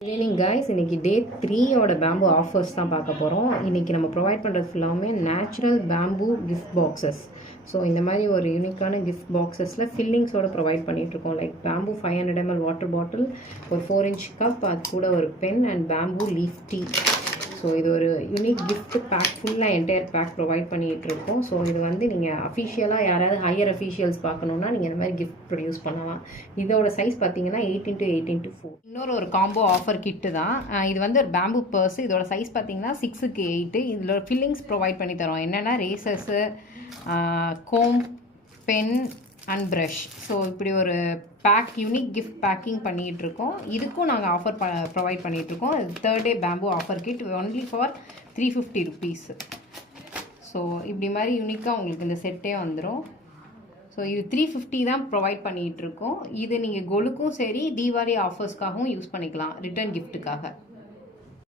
Good evening guys, இன்னைக்கு டே 3 ஓட bamboo offers தான் பார்க்க போகிறோம். இன்றைக்கி நம்ம ப்ரொவைட் பண்ணுறது ஃபுல்லாமே natural bamboo gift boxes. So இந்த மாதிரி ஒரு யூனிக்கான கிஃப்ட் பாக்ஸஸில் ஃபில்லிங்ஸோடு ப்ரொவைட் பண்ணிகிட்ருக்கோம். Like bamboo 500 ml water bottle, ஒரு 4 inch கப், அது கூட ஒரு pen and bamboo leaf tea. So இது ஒரு யூனிக் கிஃப்ட் பேக், ஃபுல்லாக என்டையர் பேக் ப்ரொவைட் பண்ணிகிட்ருக்கோம். ஸோ இது வந்து நீங்கள் அஃபிஷியலாக யாராவது ஹையர் அஃபிஷியல்ஸ் பார்க்கணுன்னா நீங்கள் இந்த மாதிரி கிஃப்ட் ப்ரொடியூஸ் பண்ணலாம். இதோட சைஸ் பார்த்தீங்கன்னா 8x8x4. இன்னொரு ஒரு காம்போ ஆஃபர் கிட்டு தான் இது. வந்து ஒரு பேம்பு பர்ஸ். இதோட சைஸ் பார்த்தீங்கன்னா 6x8. இதில் ஃபில்லிங்ஸ் ப்ரொவைட் பண்ணி தரோம். என்னென்னா razors, comb, pen and brush. So இப்படி ஒரு பேக், யூனிக் கிஃப்ட் பேக்கிங் பண்ணிகிட்ருக்கோம். இதுக்கும் நாங்கள் ஆஃபர் ப்ரொவைட் பண்ணிகிட்ருக்கோம். 3rd day bamboo offer kit only for 350 rupees. So இப்படி மாதிரி யூனிக்காக உங்களுக்கு இந்த செட்டே வந்துடும். ஸோ இது 350 தான் ப்ரொவைட் பண்ணிகிட்ருக்கோம். இது நீங்கள் கொலுக்கும் சரி, தீபாவளி ஆஃபர்ஸ்க்காகவும் யூஸ் பண்ணிக்கலாம், ரிட்டர்ன் கிஃப்ட்டுக்காக.